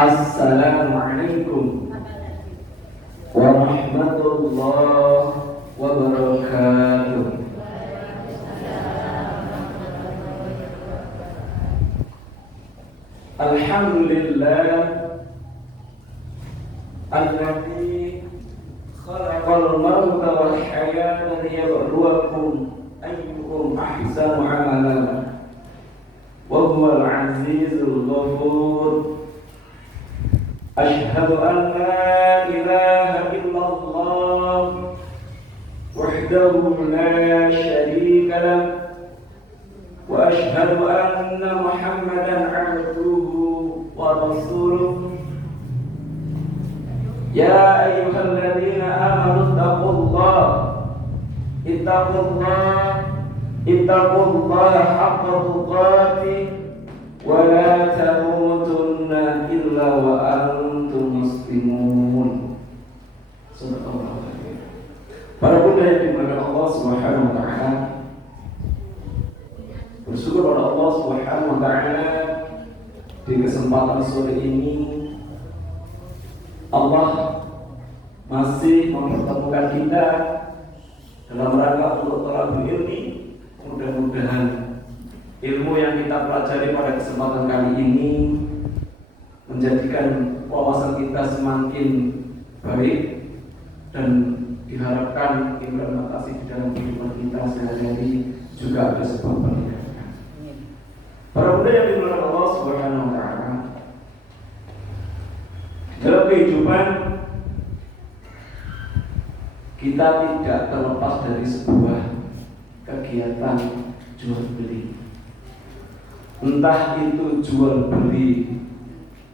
Assalamualaikum warahmatullahi wabarakatuh. Alhamdulillah alladzi khalaqal mauta wal hayata liyabluwakum ayyukum ahsanu amala wa huwal azizul ghafur. Asyhadu an la ilaha illallah wahdahu la syarika lah wa asyhadu anna Muhammadan abduhu wa rasuluh. Ya ayyuhalladzina amanu ittaqullaha haqqa tuqatih wa la tamutunna illa wa antum muslimun. Para bunda yang dimuliakan Allah Subhanahu wa taala, bersyukur kepada Allah Subhanahu wa taala di kesempatan sore ini Allah masih mempertemukan kita dalam rangka untuk thalabul ilmi. Mudah-mudahan ilmu yang kita pelajari pada kesempatan kali ini menjadikan wawasan kita semakin baik dan diharapkan implementasi di dalam kehidupan kita sehari-hari juga ada sebab pendidikan. Para bunda yang dimuliakan Allah Subhanahu wa taala, dalam kehidupan kita tidak terlepas dari sebuah kegiatan jual beli. Entah itu jual beli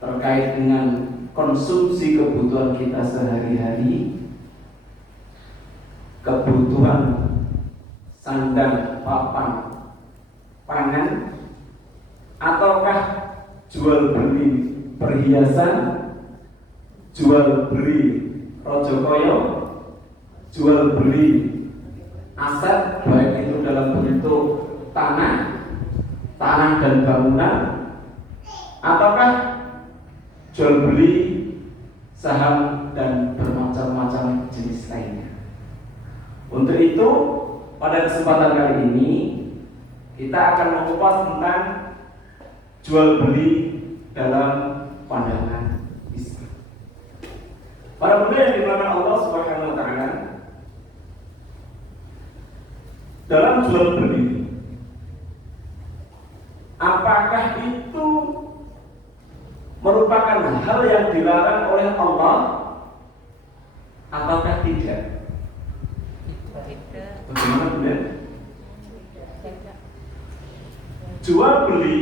terkait dengan konsumsi kebutuhan kita sehari-hari, kebutuhan sandang, papan, pangan, ataukah jual beli perhiasan, jual beli rojokoyo, jual beli aset, baik itu dalam bentuk tanah dan bangunan, ataukah jual beli saham dan bermacam-macam jenis lainnya. Untuk itu, pada kesempatan kali ini kita akan mengupas tentang jual beli dalam pandangan Islam. Para bunda yang dimuliakan Allah Subhanahu wa taala, dalam jual beli, apakah itu merupakan hal yang dilarang oleh Allah ataukah tidak? Bagaimana bunda? Jual beli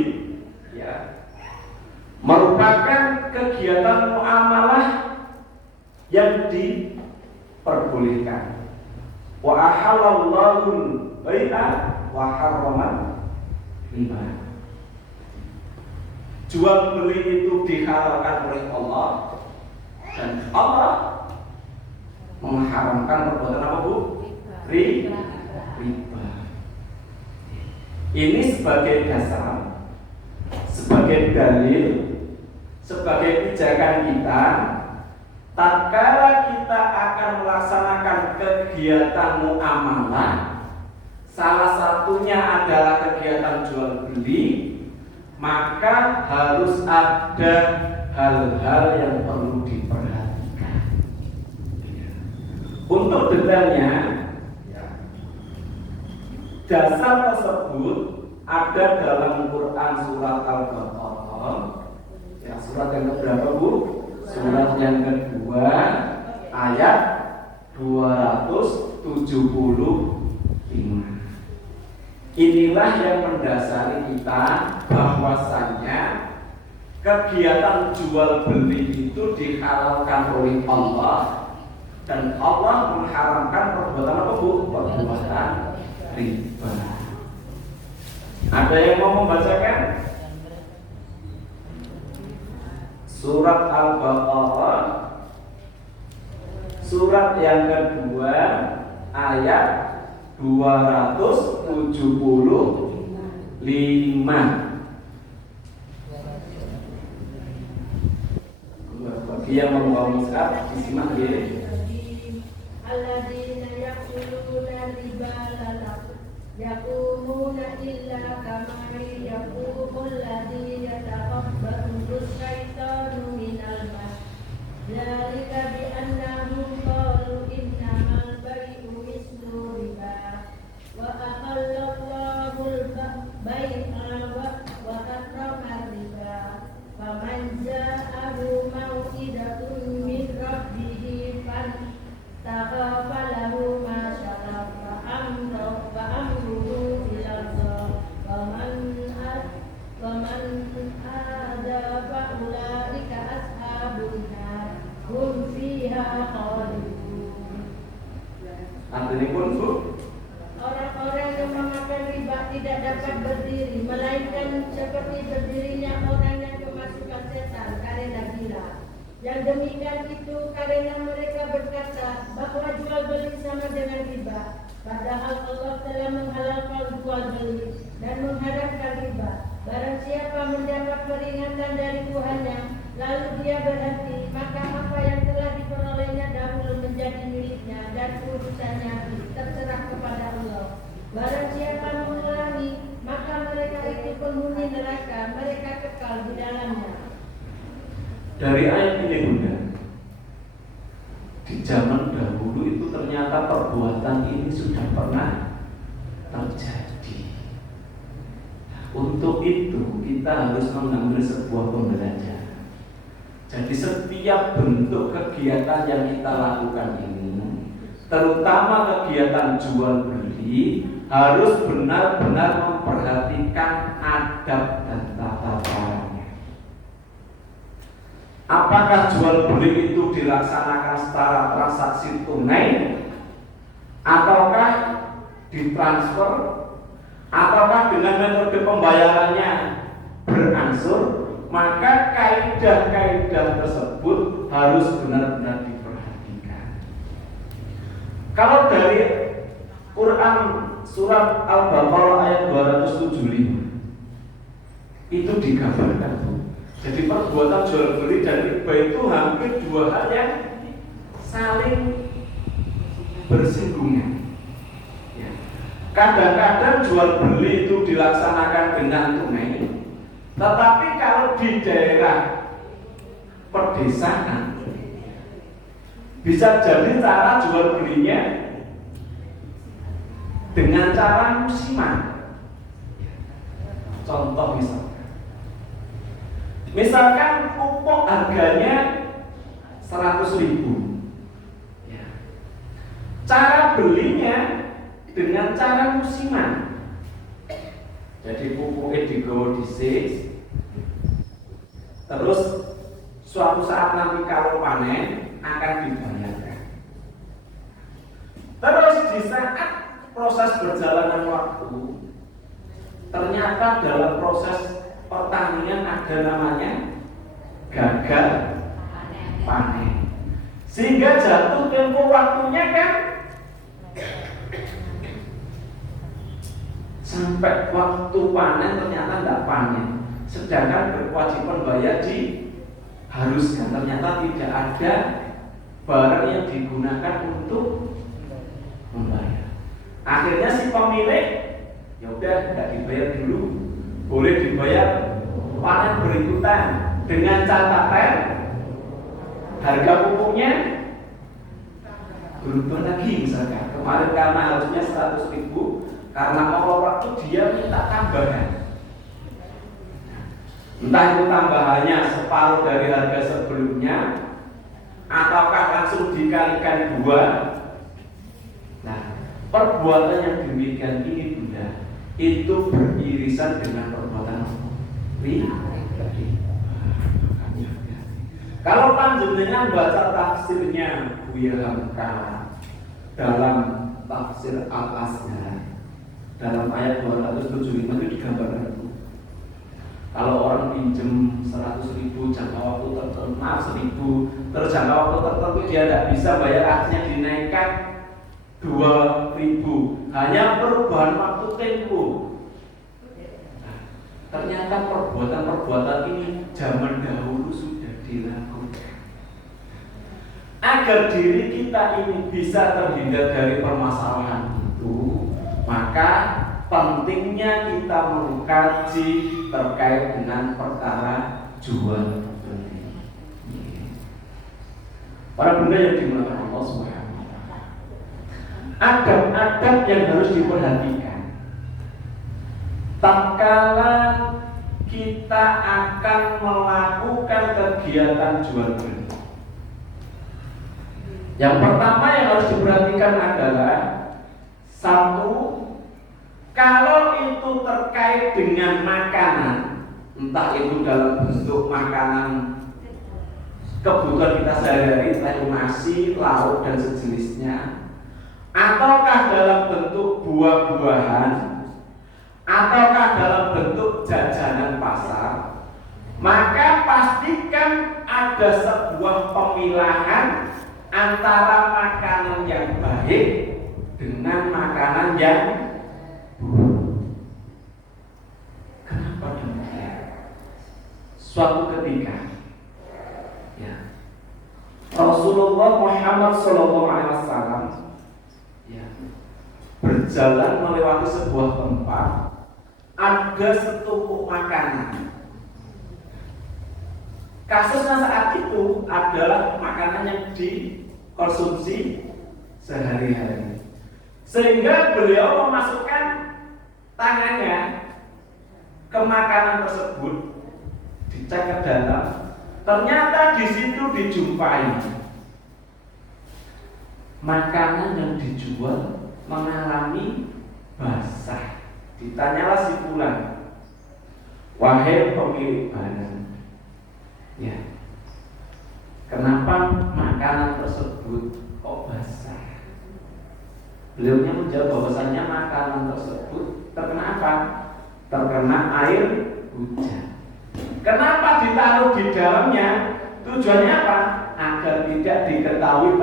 ya merupakan kegiatan muamalah yang diperbolehkan. Wa ahallallahu bai'a wa harrama riba. Jual beli itu dihalalkan oleh Allah dan Allah mengharamkan perbuatan apa bu? Riba. Ini sebagai dasar, sebagai dalil, sebagai pijakan kita. Tatkala kita akan melaksanakan kegiatan muamalah, salah satunya adalah kegiatan jual beli, maka harus ada hal-hal yang perlu diperhatikan. Untuk detailnya, dasar tersebut ada dalam Quran surat Al-Baqarah, ya, surat yang keberapa bu? Surat yang kedua ayat 275. Inilah yang mendasari kita bahwasannya kegiatan jual beli itu dihalalkan oleh Allah dan Allah mengharamkan perbuatan apa bu? Perbuatan riba. Ada yang mau membacakan? Surat Al-Baqarah surat yang kedua ayat 275. Bagi yang membawa mushaf disimak ya. Alladzina yaquluna riba la yaqumuna illa kama yaqumul ladzi yatakabbaru syaitanu minal mas. Dzalika bi annahum qalu innamal bai'u mislu riba wa ahallallahu al-bai'a wa harrama riba. Faman ja'ahu mau'idatun min rabbih falahu ma syarab wa amruhu ila Allah wa man ada fa ulaika ashabun nar hum fiha khalidun. Artinya pun Bu, Orang-orang yang memakan riba tidak dapat berdiri melainkan seperti berdirinya orang yang kemasukan setan karena gila. Yang demikian itu karena mereka berkata bahwa jual beli sama dengan riba, padahal Allah telah menghalalkan jual beli dan mengharamkan riba. Barang siapa mendapat peringatan dari Tuhannya lalu dia berhenti, maka apa yang telah diperolehnya dahulu menjadi miliknya dan urusannya terserah kepada Allah. Barang siapa mengulangi, maka mereka itu penghuni neraka, mereka kekal di dalamnya. dari ayat ini Bunda, di zaman dahulu itu ternyata perbuatan ini sudah pernah terjadi. Untuk itu kita harus mengambil sebuah pembelajaran. Jadi setiap bentuk kegiatan yang kita lakukan ini, terutama kegiatan jual beli, harus benar-benar memperhatikan adab dan tata caranya. Apakah jual beli itu dilaksanakan secara transaksi tunai, ataukah ditransfer, ataukah dengan metode pembayarannya berangsur? Maka kaidah-kaidah tersebut harus benar-benar diperhatikan. Kalau dari Quran surat Al-Baqarah ayat 275 itu digambarkan. Jadi perbuatan jual beli dan riba itu hampir dua hal yang saling bersinggungan. Ya. Kadang-kadang jual beli itu dilaksanakan dengan tunai, tetapi kalau di daerah pedesaan bisa jadi cara jual belinya dengan cara musiman. Contoh misalkan pupuk harganya 100.000, cara belinya dengan cara musiman. Jadi pupuknya digawa dhisik, terus suatu saat nanti kalau panen akan dibayarkan. Terus di saat proses perjalanan waktu, ternyata dalam proses pertanian ada namanya gagal panen, sehingga jatuh tempo waktunya kan sampai waktu panen ternyata tidak panen, sedangkan berkewajiban bayar diharuskan, ternyata tidak ada barang yang digunakan untuk membayar. Akhirnya si pemilik ya udah tidak dibayar dulu, boleh dibayar panen berikutan dengan catatan harga pupuknya berubah lagi. Misalkan kemarin karena harusnya 100.000, karena mau waktu dia minta tambahan, entah itu tambahannya separuh dari harga sebelumnya ataukah langsung dikalikan 2. Nah, perbuatan yang demikian ini Bunda, itu beririsan dengan perbuatan riba. Kalau panjenengan baca tafsirnya Buya Hamka dalam tafsir Al-Azhar, dalam ayat 275 itu digambarkan, kalau orang pinjem 100.000 jangka waktu tertentu, 1.000 terus jangka waktu tertentu dia tidak bisa bayar, akhirnya dinaikkan 2.000, hanya perubahan waktu tempo. Nah, ternyata perbuatan-perbuatan ini zaman dahulu sudah dilakukan. Agar diri kita ini bisa terhindar dari permasalahan itu, maka pentingnya kita mengkaji terkait dengan perkara jual beli. Para bunda yang dimuliakan Allah Subhanahu wa taala. Adab-adab yang harus diperhatikan tatkala kita akan melakukan kegiatan jual beli. Yang pertama yang harus diperhatikan adalah satu, kalau itu terkait dengan makanan, entah itu dalam bentuk makanan kebutuhan kita sehari-hari, entah itu nasi, lauk dan sejenisnya, ataukah dalam bentuk buah-buahan, ataukah dalam bentuk jajanan pasar, maka pastikan ada sebuah pemilahan antara makanan yang baik dengan makanan yang buruk. Kenapa demikian? Suatu ketika, ya, Rasulullah Muhammad SAW ya, berjalan melewati sebuah tempat, ada setumpuk makanan. Kasusnya saat itu adalah makanan yang dikonsumsi sehari-hari, sehingga beliau memasukkan tangannya ke makanan tersebut, dicek ke dalam, ternyata di situ dijumpai makanan yang dijual mengalami basah. Ditanyalah si fulan, wahai pemilik barang, ya, kenapa makanan tersebut kok basah? Beliaunya menjawab bahwasannya makanan tersebut terkena apa? Terkena air hujan. Kenapa ditaruh di dalamnya? Tujuannya apa? Agar tidak diketahui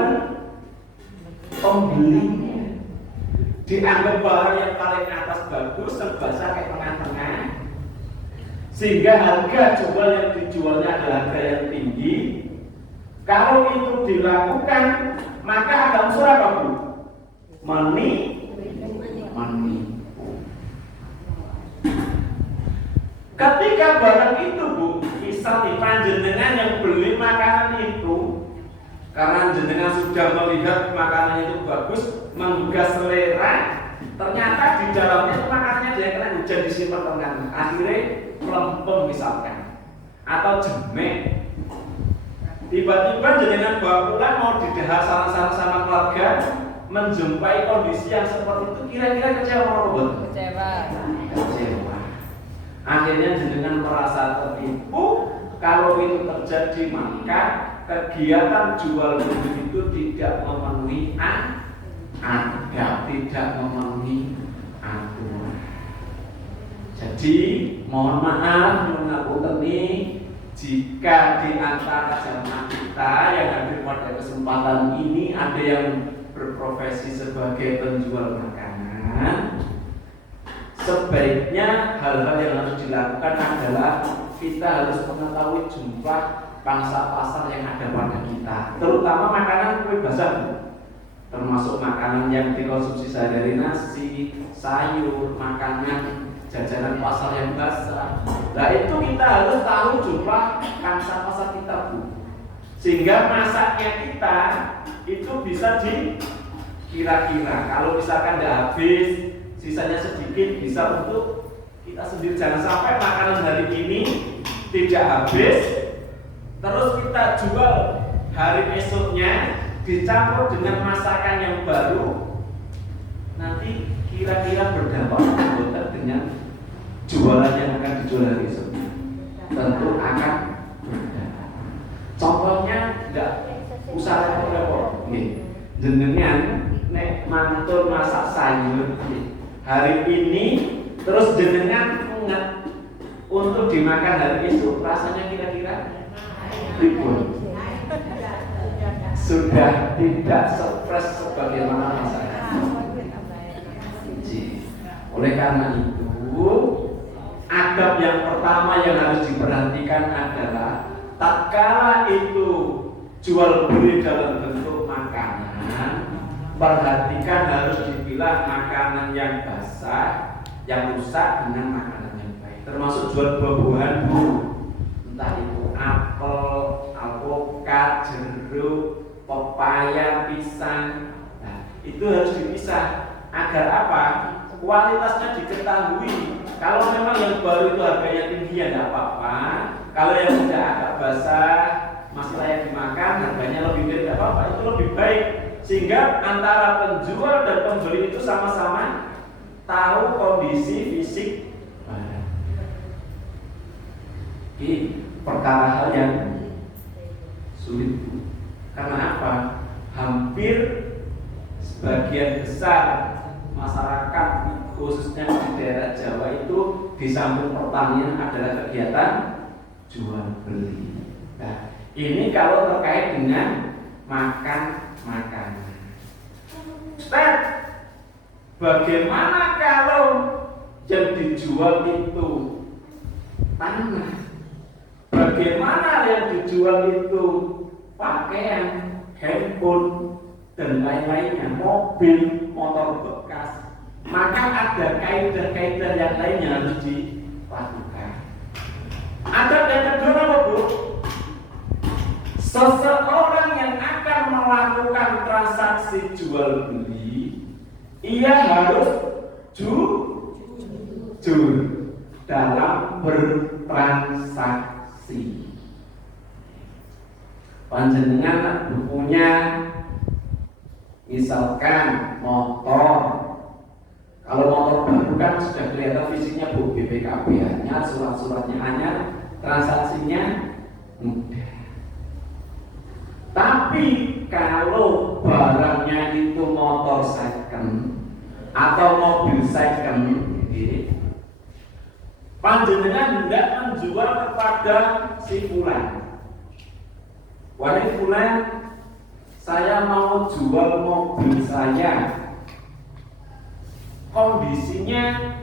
pembelinya. Dianggap barang yang paling atas bagus, terbasah kayak tengah-tengah, sehingga harga jual yang dijualnya adalah harga yang tinggi. Kalau itu dilakukan, maka ada unsur apa, Bu? Menipu. Ketika barang itu, Bu, misal di panjenengan yang beli makanan itu, karena jenengan sudah melihat makanannya itu bagus, menggugah selera, ternyata di dalamnya itu makanannya dia kena hujan disimpan tengah, akhirnya melempem misalkan, atau jemek. Tiba-tiba jenengan bawa pulang mau didahar sama keluarga, menjumpai kondisi yang seperti itu, kira-kira kecewa apa buat? Kecewa. Akhirnya jenengan merasa tertipu. Kalau itu terjadi, maka kegiatan jual beli itu tidak memenuhi adab, tidak memenuhi aturan. Jadi mohon maaf, jika di antara jamaah kita yang hadir pada kesempatan ini ada yang berprofesi sebagai penjual makanan, sebaiknya hal-hal yang harus dilakukan adalah kita harus mengetahui jumlah pangsa pasar yang ada pada kita, terutama makanan kue basah, termasuk makanan yang dikonsumsi sehari-hari, nasi, sayur, makanan jajanan pasar yang basah. Nah itu kita harus tahu jumlah pangsa pasar kita, Bu, sehingga masaknya kita itu bisa dikira-kira. Kalau misalkan tidak habis, sisanya sedikit, bisa untuk kita sendiri. Jangan sampai makanan hari ini tidak habis, terus kita jual hari esoknya dicampur dengan masakan yang baru, nanti kira-kira berdampak dengan jualan yang akan dijual hari esoknya. Tentu akan berdampak. Contohnya tidak usah repot-repot. Jenengan nek mantun masak sayur hari ini, terus jenengan ingat untuk dimakan hari esok, rasanya kira-kira ribut. Sudah tidak sefresh sebagaimana masakan. Oleh karena itu, adab yang pertama yang harus diperhatikan adalah tatkala itu jual beli dalam bentuk makanan, perhatikan harus dipilah makanan yang basah, yang rusak dengan makanan yang baik. Termasuk jual buah-buahan dulu, entah itu apel, alpukat, jeruk, pepaya, pisang. Nah, itu harus dipisah agar apa? Kualitasnya diketahui. Kalau memang yang baru itu harganya tinggi ya tidak apa-apa. Kalau yang sudah agak basah, masih layak dimakan, harganya lebih gede tidak apa-apa. Itu lebih baik sehingga antara penjual dan pembeli itu sama-sama tahu kondisi fisik barang. Ini perkara hal yang sulit. Karena apa? Hampir sebagian besar masyarakat khususnya di daerah Jawa itu di samping pertanian adalah kegiatan jual beli. Nah, ini kalau terkait dengan makanan. Bagaimana kalau yang dijual itu tanah? Bagaimana yang dijual itu pakaian, handphone, dan lain-lainnya, mobil, motor bekas? Maka ada kaidah-kaidah yang lainnya harus dilakukan. Ada yang kedua apa, Bu? Seseorang yang akan melakukan transaksi jual beli, ia harus jujur dalam bertransaksi. Panjenengan bukunya misalkan motor. Kalau motor baru kan sudah kelihatan fisiknya, Bu, BPKB-nya, surat-suratnya hanya, transaksinya mudah. Tapi kalau barangnya itu motor second atau mobil second, panjenengan tidak menjual kepada si fulan. Wahai fulan, saya mau jual mobil saya. Kondisinya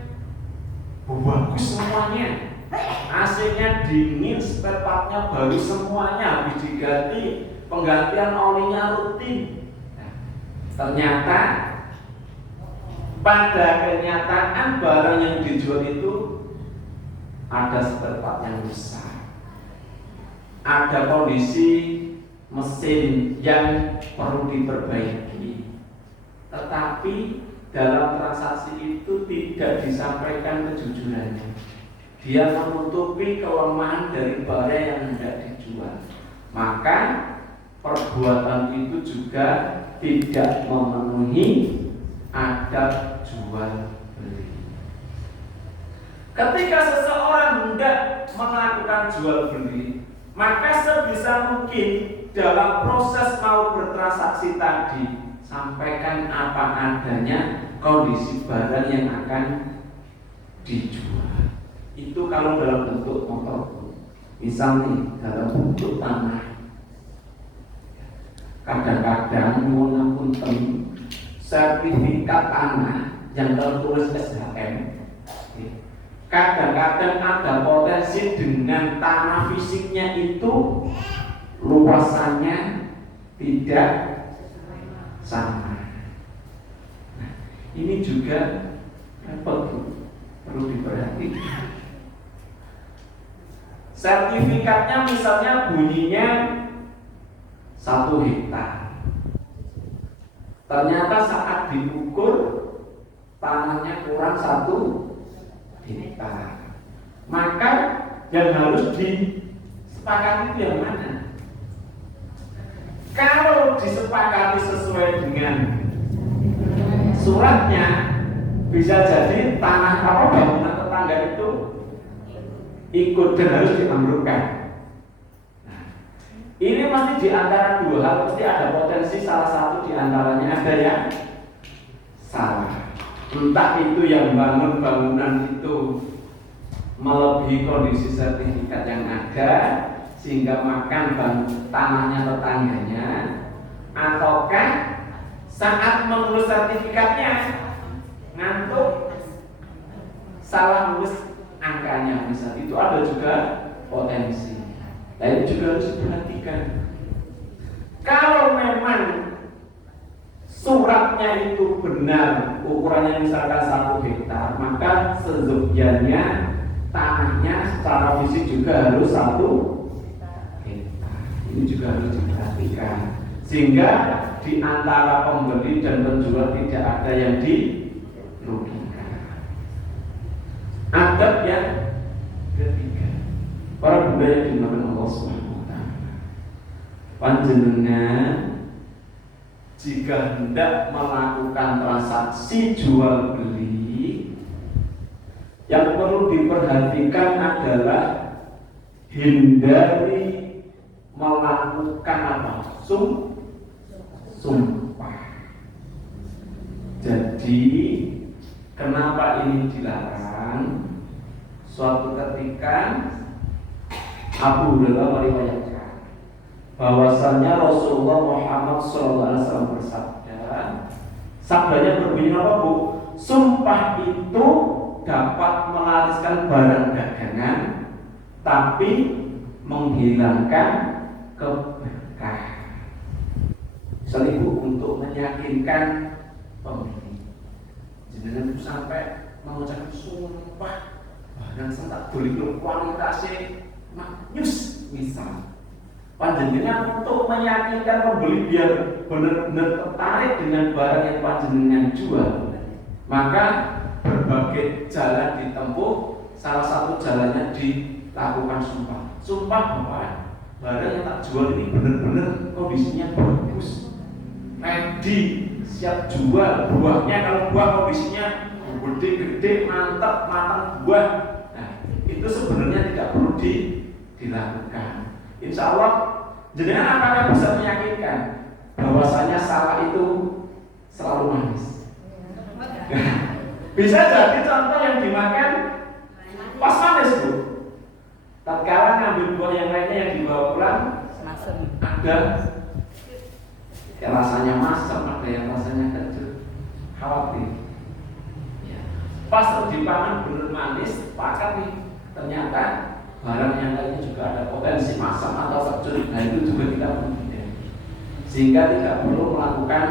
bagus semuanya, AC-nya dingin, spare part-nya baru semuanya, habis diganti, penggantian olinya rutin. Nah, ternyata pada kenyataan barang yang dijual itu ada spare part yang rusak, ada kondisi mesin yang perlu diperbaiki, tetapi dalam transaksi itu tidak disampaikan kejujurannya. Dia menutupi kelemahan dari barang yang hendak dijual. Maka perbuatan itu juga tidak memenuhi adab jual beli. Ketika seseorang hendak melakukan jual beli, maka sebisa mungkin dalam proses mau bertransaksi tadi sampaikan apa adanya kondisi barang yang akan dijual. Itu kalau dalam bentuk motor. Misalnya dalam bentuk tanah. Kadang-kadang mengampun sertifikat tanah yang tertulis SHM. Kadang-kadang ada potensi dengan tanah fisiknya itu luasannya tidak sama. Nah, ini juga perlu diperhatikan. Sertifikatnya misalnya bunyinya 1 hektar. Ternyata saat diukur tanahnya kurang 1 hektar. Maka yang harus disepakati itu yang mana? Kalau disepakati sesuai dengan suratnya, bisa jadi tanah apa bangunan tetangga itu ikut dan harus diambrukkan. Nah, ini masih di antara dua hal, pasti ada potensi salah satu di antaranya ada yang salah. Entah itu yang bangun bangunan itu melebihi kondisi sertifikat yang ada sehingga makan tanahnya tetangganya, ataukah saat menulis sertifikatnya ngantuk salah nulis angkanya, misal itu ada juga potensi. Nah, itu juga harus diperhatikan. Kalau memang suratnya itu benar, ukurannya misalkan 1 hektar, maka sezogiannya tanahnya secara fisik juga harus 1 hektar. Ini juga harus diperhatikan, sehingga di antara pembeli dan penjual tidak ada yang dirugikan. Adab yang ketiga, para budaya dimakan Allah Subhanahu wa Ta'ala. Panjenengan jika hendak melakukan transaksi jual beli, yang perlu diperhatikan adalah hindari melakukan apa? Sumpah. Jadi kenapa ini dilarang? Suatu ketika Abu Hurairah meriwayatkan bahwasannya Rasulullah Muhammad SAW bersabda, sabdanya berbunyi apa Bu? Sumpah itu dapat melariskan barang dagangan, tapi menghilangkan keberkahan. Misalnya Ibu untuk meyakinkan pembeli, jangan sampai mengucapkan sumpah barang sentak beli kualitasnya maknyus misal. Panjenengan untuk meyakinkan pembeli biar benar-benar tertarik dengan barang yang panjenengan jual, maka berbagai jalan ditempuh. Salah satu jalannya dilakukan sumpah. Sumpah bahwa barang yang tak jual ini benar-benar kondisinya bagus, ready, siap jual. Buahnya kalau buah kondisinya gede-gede, mantap, matang buah. Nah, itu sebenarnya tidak perlu dilakukan. Insya Allah jenengan akan bisa meyakinkan bahwasanya salah itu selalu manis. Bisa jadi contoh yang dimakan pas manis Bu, tatkala ngambil buah yang lainnya yang dibawa pulang ada yang rasanya masam, ada yang rasanya kecut, khawatir. Pas dipangan bener manis, pakat nih, ternyata barang yang lainnya juga ada potensi masam atau kecut. Nah itu juga kita perlu hindari, sehingga tidak perlu melakukan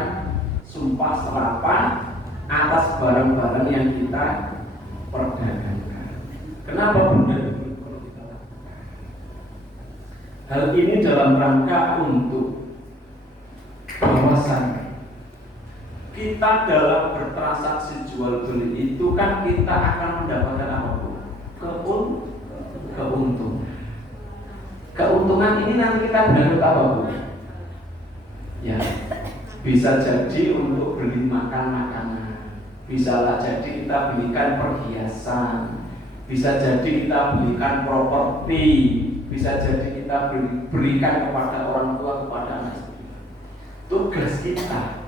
sumpah serapah atas barang-barang yang kita perdagangkan. Kenapa bunda itu perlu kita lakukan? Hal ini dalam rangka untuk bahwasan kita dalam bertransaksi jual beli itu kan kita akan mendapatkan apa Bu? Keuntungan. Keuntungan ini nanti kita berharap apa Bu? Ya, bisa jadi untuk beli makan makanan, bisa jadi kita belikan perhiasan, bisa jadi kita belikan properti, bisa jadi kita berikan kepada orang tua, kepada anak istri. Tugas kita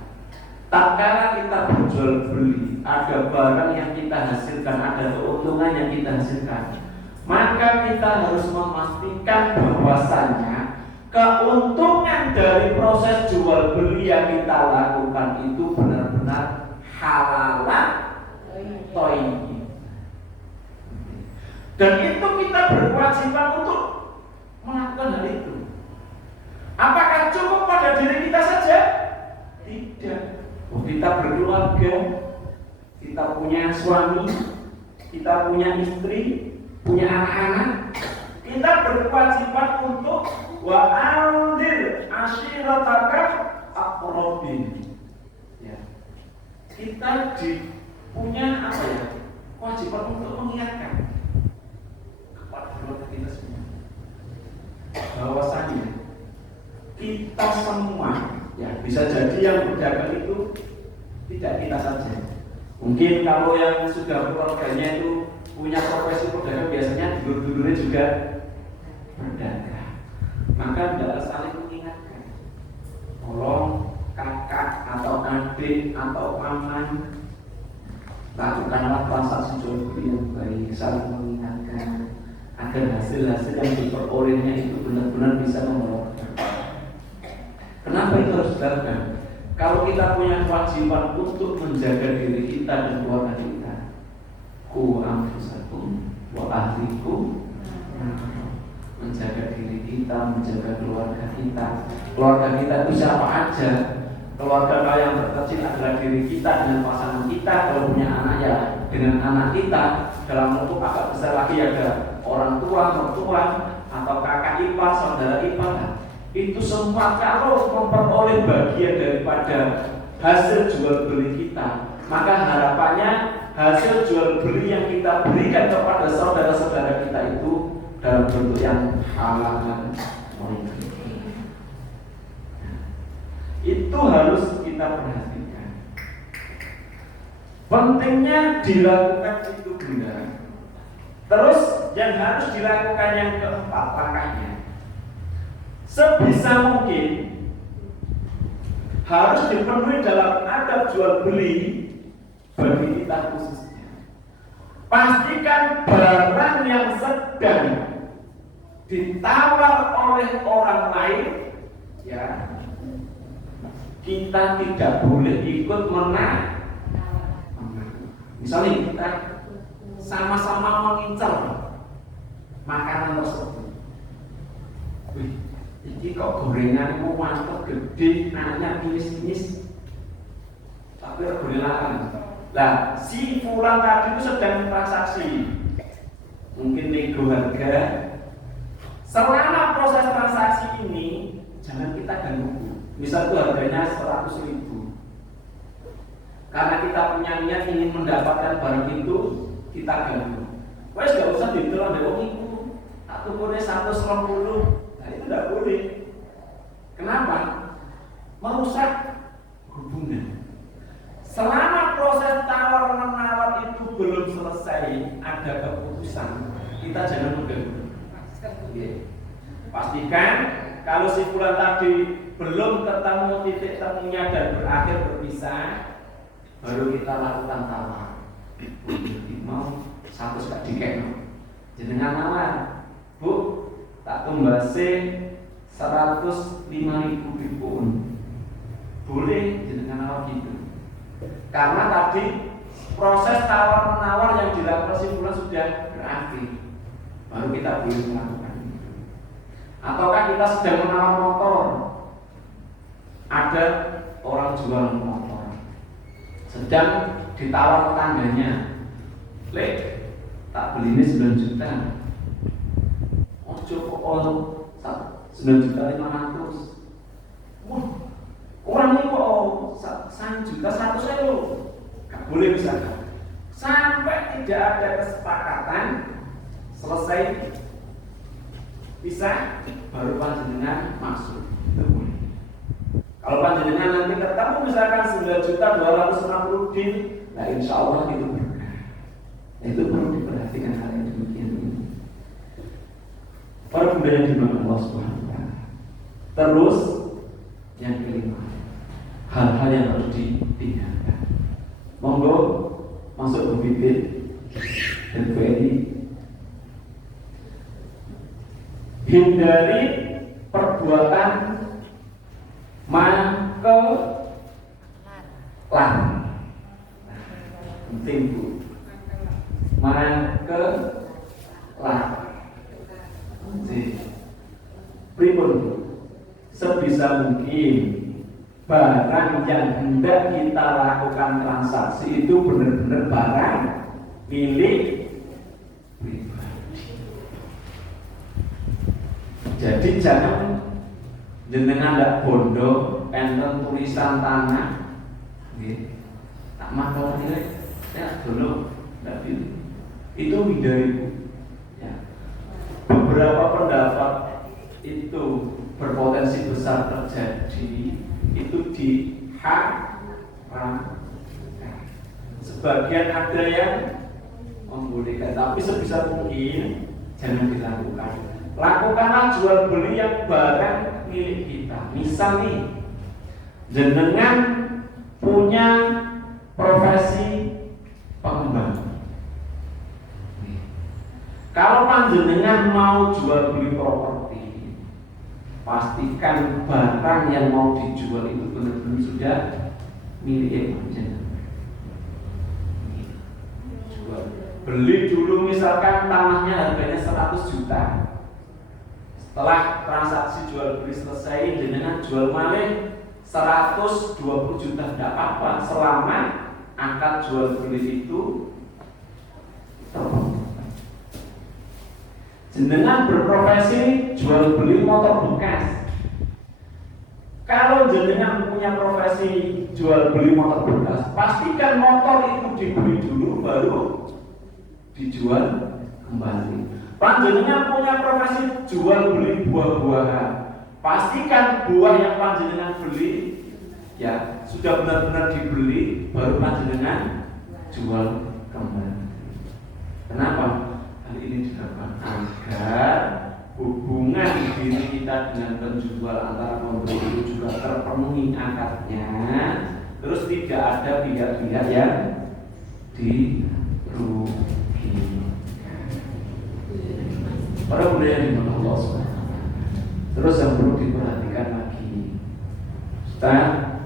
tatkala kita berjual beli, ada barang yang kita hasilkan, ada keuntungan yang kita hasilkan, maka kita harus memastikan bahwasannya keuntungan dari proses jual beli yang kita lakukan itu benar-benar halalan thayyib. Dan itu kita berkewajiban untuk melakukan hal itu. Apakah cukup pada diri kita saja? Tidak. Kita berkeluarga, kita punya suami, kita punya istri, punya anak-anak, kita berkewajiban untuk wa'andir ashiratakal aqrabin. Ya. Kita punya apa ya? Kewajiban untuk mengingatkan kepada keluarga kita semua bahwasanya kita semua, ya bisa jadi yang berdagang itu tidak kita saja. Mungkin kalau yang sudah keluarganya itu punya profesi pedagang, biasanya dulur-dulurnya juga berdagang. Maka hendaklah saling mengingatkan. Tolong kakak atau adik atau paman, lakukanlah transaksi jual beli yang baik, saling mengingatkan agar hasil-hasil yang diperolehnya itu benar-benar bisa membawa keberkahan. Kenapa itu harus dilakukan? Kalau kita punya kewajiban untuk menjaga diri kita dan keluarga kita, ku anfusakum wa ahlikum, menjaga diri kita, menjaga keluarga kita. Keluarga kita itu siapa aja? Keluarga yang terkecil adalah diri kita dengan pasangan kita. Kalau punya anak ya dengan anak kita. Dalam bentuk agak besar lagi ada orang tua, mertua, atau kakak ipar, saudara ipar. Itu semua kalau memperoleh bagian daripada hasil jual beli kita, maka harapannya hasil jual beli yang kita berikan kepada saudara-saudara kita itu dalam bentuk yang halal dan baik. Itu harus kita perhatikan. Pentingnya dilakukan itu benar. Terus yang harus dilakukan yang keempat langkahnya, sebisa mungkin harus dipenuhi dalam adab jual beli bagi kita khususnya. Pastikan barang yang sedang ditawar oleh orang lain, ya, kita tidak boleh ikut menang. Misalnya kita sama-sama mengincar makanan tersebut. Wih, ini kok gorengan itu mantap gede, nanya kinis-kinis, tapi boleh larang. Lah, si fulan tadi itu sedang transaksi, mungkin nego harga. Selama proses transaksi ini, jangan kita ganggu. Misal itu harganya 100.000. Karena kita punya niat ingin mendapatkan barang itu, kita ganggu. Wes gak usah ditelan dari wong itu. Tak tukurnya 120. Nah itu tidak boleh. Kenapa? Merusak hubungan. Selama proses tawar menawar itu belum selesai, ada keputusan, kita jangan mengganggu. Pastikan kalau si fulan tadi belum ketemu titik temunya dan berakhir berpisah, baru kita lakukan tawar. Mau 100 gak dikek. Jenengan nawar, Bu, tak tumbase 105.000 pun. Boleh jenengan nawar gitu. Karena tadi proses tawar menawar yang dilakukan si fulan sudah berakhir, baru kita boleh melakukan itu. Ataukah kita sedang menawar motor, ada orang jual motor, sedang ditawar tetangganya, Lek, tak beli ini 9 juta. Oh coba 9.500.000. Wah, orang ini kok 1 juta 100 euro. Gak boleh misalkan. Sampai tidak ada kesepakatan, selesai bisa, baru panjenengan masuk. Itu boleh. Kalau panjenengan nanti ketemu misalkan 9.260.000 deal, nah insya Allah itu berkah. Itu perlu diperhatikan hal yang demikian ini. Para pemuda yang dimana Allah Subhanahu wa Ta'ala. Terus yang kelima, hal-hal yang harus ditinggalkan. Monggo masuk ke bibir dan Edi. Hindari perbuatan makelar. Penting Bu. Makelar. Pripun? Sebisa mungkin barang yang hendak kita lakukan transaksi itu benar-benar barang milik pribadi. Jadi jangan jenengan ndak bondo enten tulisan tanah, tak makel nilai, ya dulu ndak pilih. Itu hindari. Ya. Beberapa pendapat itu berpotensi besar terjadi itu diharamkan. Sebagian ada yang membolehkan, tapi sebisa mungkin jangan dilakukan. Lakukanlah jual beli yang barang milik kita. Misal nih, jenengan punya profesi pengembang. Kalau panjenengan mau jual beli properti, pastikan barang yang mau dijual itu benar-benar sudah milik panjenengan. Jual. Beli dulu misalkan tanahnya harganya 100 juta. Setelah transaksi jual beli selesai, jenengan jual malih 120 juta tidak apa-apa selama akad jual beli itu terpenuhi. Jenengan berprofesi jual beli motor bekas. Kalau jenengan punya profesi jual beli motor bekas, pastikan motor itu dibeli dulu baru dijual kembali. Panjenengan punya profesi jual beli buah-buahan, pastikan buah yang panjenengan beli ya sudah benar-benar dibeli baru panjenengan jual kembali. Kenapa hal ini dilakukan? Agar hubungan diri kita dengan penjual antara pembeli itu juga terpenuhi akadnya, terus tidak ada pihak-pihak yang dirugikan. Para budaya di mana Allah SWT. Terus yang perlu diperhatikan lagi, Ustaz,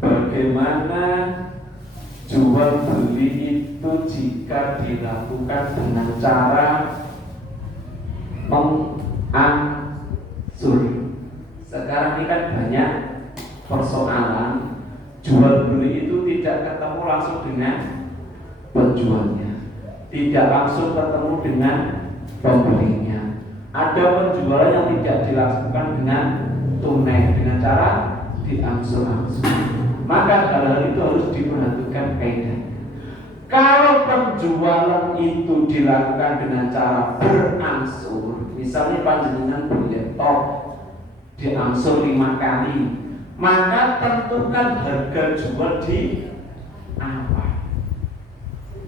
bagaimana jual beli itu jika dilakukan dengan cara mengangsur. Sekarang ini kan banyak persoalan jual beli itu tidak ketemu langsung dengan penjualnya, tidak langsung ketemu dengan pembelinya. Ada penjualan yang tidak dilakukan dengan tunai, dengan cara diangsur-angsur. Maka hal-hal itu harus diperhatikan kaidahnya. Kalau penjualan itu dilakukan dengan cara berangsur, misalnya panjenengan beli laptop diangsur 5 kali, maka tentukan harga jual di apa.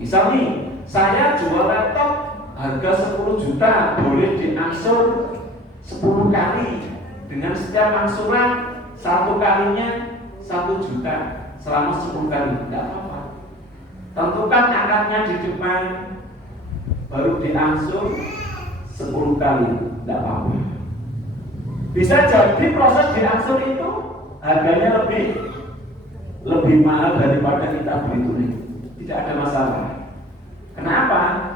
Misalnya saya jual laptop harga 10 juta, boleh diangsur 10 kali, dengan setiap angsuran 1 kalinya 1 juta selama 10 kali, tidak apa-apa. Tentukan akadnya di depan, baru diangsur 10 kali, tidak apa-apa. Bisa jadi proses diangsur itu harganya lebih mahal daripada kita beli tunai, tidak ada masalah. Kenapa?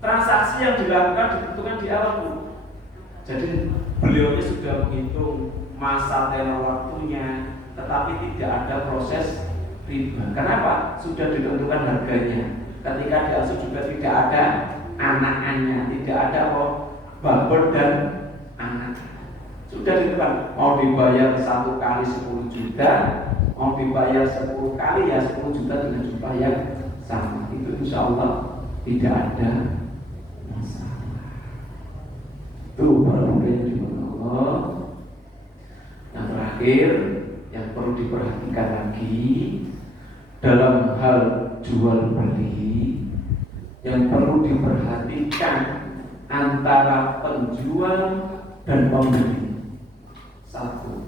Transaksi yang dilakukan ditentukan di awal, Bu. Jadi beliau sudah menghitung masa tenor waktunya, tetapi tidak ada proses riba. Kenapa? Sudah ditentukan harganya. Ketika diangsur juga tidak ada anak-anaknya, tidak ada babon dan anak. Sudah ditentukan mau dibayar 1 kali 10 juta, mau dibayar 10 kali ya 10 juta dengan jumlah yang sama. Itu insya Allah tidak ada masalah. Itu baru yang dimana Allah. Yang terakhir yang perlu diperhatikan lagi dalam hal jual beli, yang perlu diperhatikan antara penjual dan pembeli. Satu,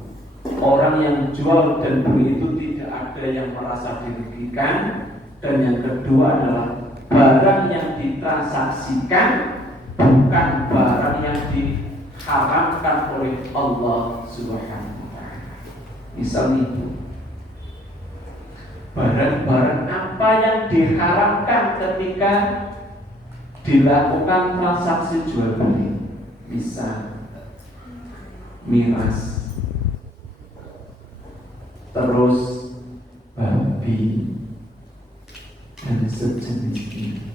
orang yang jual dan beli itu tidak ada yang merasa dirugikan. Dan yang kedua adalah barang yang ditransaksikan bukan barang yang diharamkan oleh Allah Subhanahu wa ta'ala. Misalnya itu barang-barang apa yang diharamkan ketika dilakukan transaksi jual beli, misal miras, terus babi dan sejenisnya,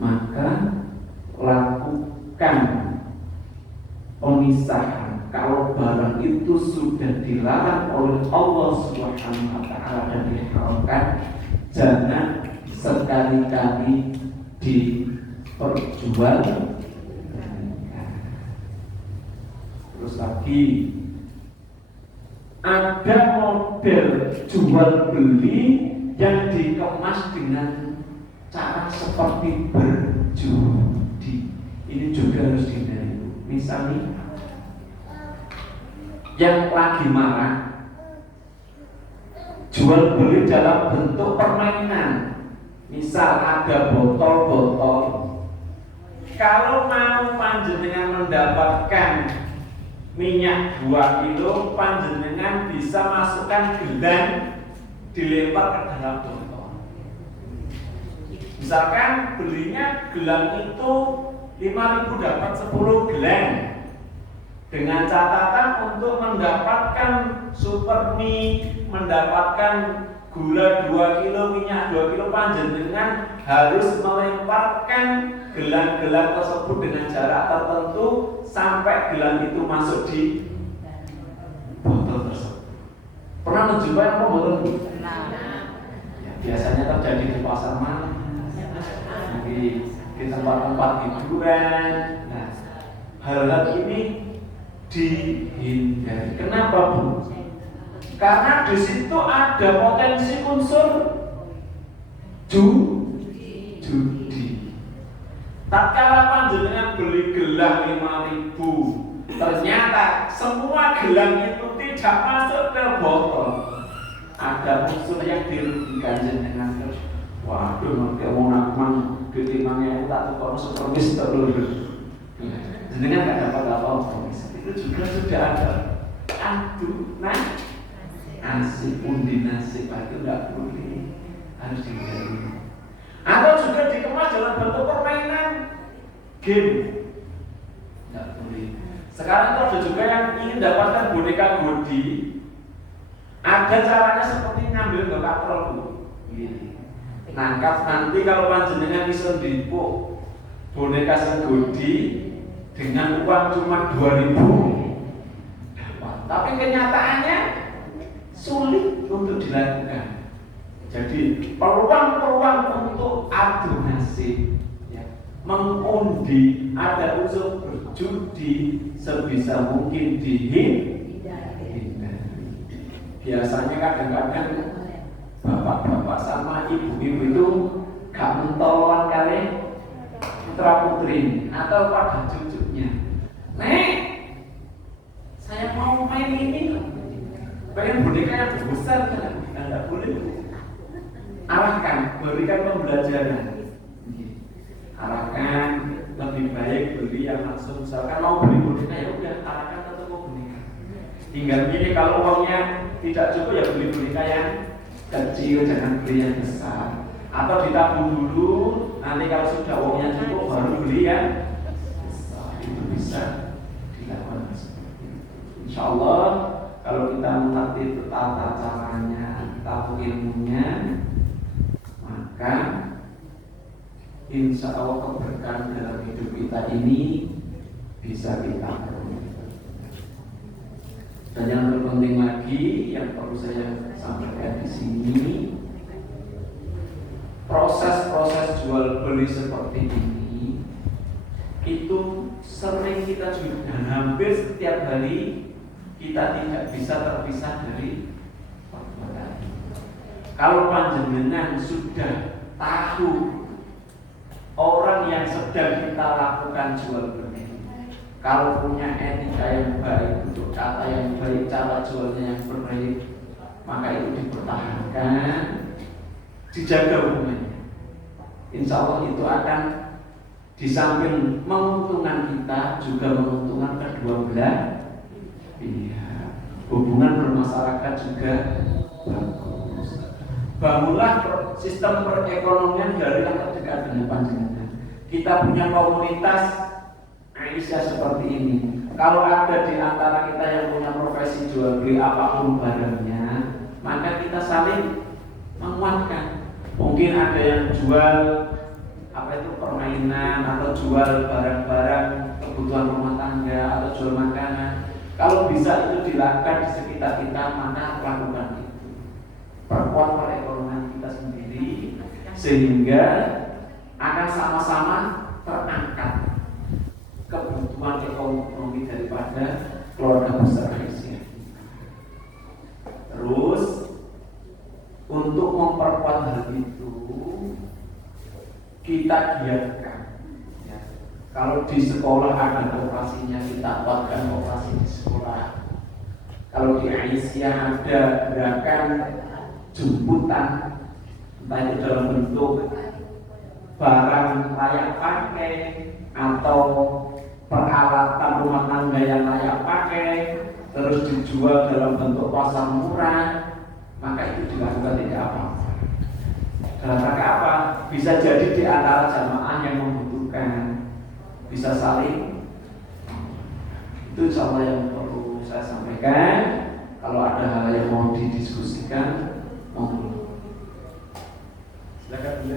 maka lakukan pemisahan. Kalau barang itu sudah dilarang oleh Allah Subhanahu wa ta'ala dan diharamkan, jangan sekali-kali diperjualbelikan. Terus lagi, ada model jual beli yang dikemas dengan cara seperti berjudi. Ini juga harus dihindari. Misalnya yang lagi marah jual beli dalam bentuk permainan. Misal ada botol-botol, kalau mau panjenengan mendapatkan minyak 2 kilo, panjenengan bisa masukkan gelang, dilempar ke dalam botol. Misalkan belinya gelang itu 5.000 dapat 10 gelang. Dengan catatan untuk mendapatkan super mie, mendapatkan gula 2 kilo, minyak 2 kilo, panjenengan harus melemparkan gelang-gelang tersebut dengan jarak tertentu sampai gelang itu masuk di botol tersebut. Pernah menjumpai apa botol itu? Ya, biasanya terjadi di pasar malam, di tempat-tempat hiburan. Nah, hal-hal ini dihindari. Kenapa, Bu? Karena di situ ada potensi unsur judi. Tatkala panjenengan beli gelang 5.000, ternyata semua gelang itu tidak masuk ke botol. Ada unsur yang dirugikan jenengan. Waduh, nanti mau nakman ditimangnya tak tukar supermis terus. Jenengan nggak dapat apa-apa. Itu juga sudah ada. Aduh, nasib undi nasib itu nggak boleh, harus dihindari. Atau juga dikemas dalam bentuk permainan game, nggak boleh. Sekarang itu ada juga yang ingin dapatkan boneka Godi. Ada caranya seperti ngambil ke katrol, Bu. Nangkap nanti kalau panjenengan bisa dipuk boneka Godi dengan uang cuma 2.000. Tapi kenyataannya sulit untuk dilakukan. Jadi peluang-peluang untuk adu nasib, ya, mengundi, ada unsur berjudi, sebisa mungkin dihindari. Biasanya kadang-kadang bapak-bapak sama ibu-ibu itu gak mentolan kali putra putri atau pada cucunya. Nek, saya mau main ini, pengen boneka yang besar kan? Tidak boleh. Arahkan, berikan pembelajaran. Arahkan, lebih baik beli yang langsung. Misalkan mau beli boneka, ya udah arahkan ke toko boneka. Tinggal gini, kalau uangnya tidak cukup ya beli boneka yang kecil, jangan beli yang besar. Atau ditabung dulu, nanti kalau sudah uangnya cukup baru beli yang besar. Itu bisa dilakukan. Insya Allah kalau kita mengerti tata caranya, tahu ilmunya, maka insya Allah keberkahan dalam hidup kita ini bisa kita peroleh. Dan yang terpenting lagi yang perlu saya sampaikan di sini, proses-proses jual beli seperti ini itu sering kita juga, dan hampir setiap hari kita tidak bisa terpisah dari perbuatan. Kalau panjenengan sudah tahu orang yang sedang kita lakukan jual beli, kalau punya etika yang baik, untuk kata yang baik, cara jualnya yang baik, maka itu dipertahankan, dijaga hubungannya. Insya Allah itu akan di samping menguntungkan kita, juga menguntungkan kedua belah pihak. Hubungan bermasyarakat juga bagus. Bangunlah sistem perekonomian dari yang terdekat dengan panjenengan. Kita punya komunitas Aisyah seperti ini. Kalau ada di antara kita yang punya profesi jual beli apapun barangnya, maka kita saling menguatkan. Mungkin ada yang jual permainan, atau jual barang-barang kebutuhan rumah tangga, atau jual makanan. Kalau bisa itu dilakukan di sekitar kita, maka lakukan itu. Perkuat perekonomian kita sendiri, sehingga akan sama-sama terangkat kebutuhan ekonomi daripada keluarga besar Aisyah. Terus untuk memperkuat hal itu, kita giatkan. Ya. Kalau di sekolah ada operasinya, kita kuatkan operasi di sekolah. Kalau di Aisyah ada gerakan jemputan, entah itu dalam bentuk barang layak pakai atau peralatan rumah tangga yang layak pakai, terus dijual dalam bentuk pasar murah, maka itu dilakukan tidak apa-apa. Dalam rangka apa? Bisa jadi di antara jamaah yang membutuhkan, bisa saling. Itu insya Allah yang perlu saya sampaikan. Kalau ada hal yang mau didiskusikan, monggo. Silakan, Bu.